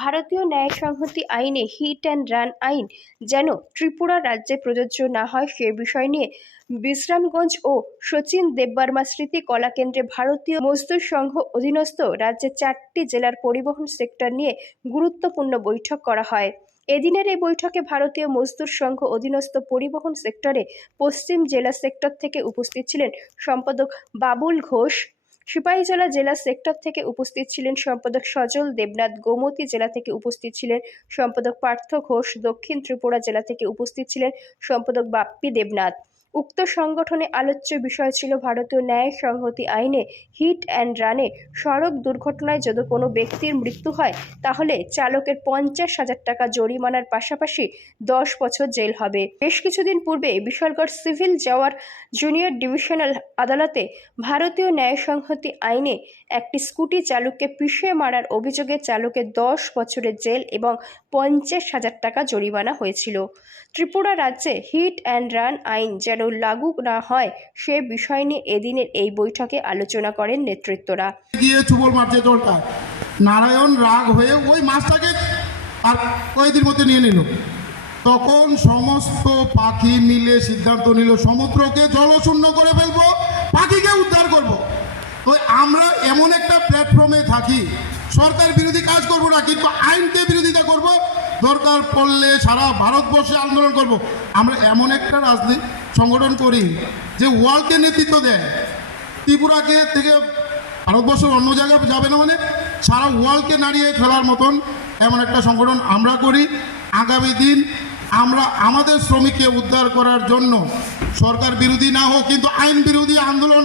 ভারতীয় ন্যায় সংহতি আইনে হিট অ্যান্ড রান আইন যেন ত্রিপুরা রাজ্যে প্রযোজ্য না হয় সে বিষয় নিয়ে বিশ্রামগঞ্জ ও শচীন দেববর্মা স্মৃতি কলা কেন্দ্রে ভারতীয় মজদুর সংঘ অধীনস্থ রাজ্যের 4টি জেলার পরিবহন সেক্টর নিয়ে গুরুত্বপূর্ণ বৈঠক করা হয়। এদিনের এই বৈঠকে ভারতীয় মজদুর সংঘ অধীনস্থ পরিবহন সেক্টরে পশ্চিম জেলা সেক্টর থেকে উপস্থিত ছিলেন সম্পাদক বাবুল ঘোষ, সিপাহীজলা জেলা সেক্টর থেকে উপস্থিত ছিলেন সম্পাদক সজল দেবনাথ, গোমতী জেলা থেকে উপস্থিত ছিলেন সম্পাদক পার্থ ঘোষ, দক্ষিণ ত্রিপুরা জেলা থেকে উপস্থিত ছিলেন সম্পাদক বাপ্পি দেবনাথ। উক্ত সংগঠনে আলোচ্য বিষয় ছিল ভারতীয় ন্যায় সংহতি আইনে হিট অ্যান্ড রানে সড়ক দুর্ঘটনায় যদি কোনো ব্যক্তির মৃত্যু হয় তাহলে চালকের 50,000 টাকা জরিমানার পাশাপাশি 10 বছর জেল হবে। বেশ কিছুদিন পূর্বে বিশালগড় সিভিল জওয়ার জুনিয়র ডিভিশনাল আদালতে ভারতীয় ন্যায় সংহতি আইনে একটি স্কুটি চালককে পিষে মারার অভিযোগে চালকের 10 বছরের জেল এবং 50,000 টাকা জরিমানা হয়েছিল। ত্রিপুরা রাজ্যে হিট অ্যান্ড রান আইন যেন লাগু না হয় সে বিষয় নিয়ে এদিনের এই বৈঠকে আলোচনা করেন নেতৃত্বরা। গিয়ে চুবল মারছে জলটা, নারায়ণ রাগ হয়ে ওই মাছটাকে আর কয়েকদিন মধ্যে নিয়ে নিল। তখন সমস্ত পাখি মিলে সিদ্ধান্ত নিল সমুদ্রকে জলশূন্য করে ফেলবো, পাখিকে উদ্ধার করব। তো আমরা এমন একটা প্ল্যাটফর্মে থাকি, সরকার বিরোধী কাজ করব না, কিন্তু আইনকে বিরোধিতা করব, দরকার পড়লে সারা ভারতবর্ষে আন্দোলন করব। আমরা এমন একটা রাজনীতি সংগঠন করি যে ওয়ার্ল্ডকে নেতৃত্ব দেয়। ত্রিপুরাকে থেকে ভারতবর্ষের অন্য জায়গায় যাবে না, মানে সারা ওয়ার্ল্ডকে নাড়িয়ে ফেলার মতন এমন একটা সংগঠন আমরা করি। আগামী দিন আমরা আমাদের শ্রমিককে উদ্ধার করার জন্য সরকার বিরোধী না হোক, কিন্তু আইন বিরোধী আন্দোলন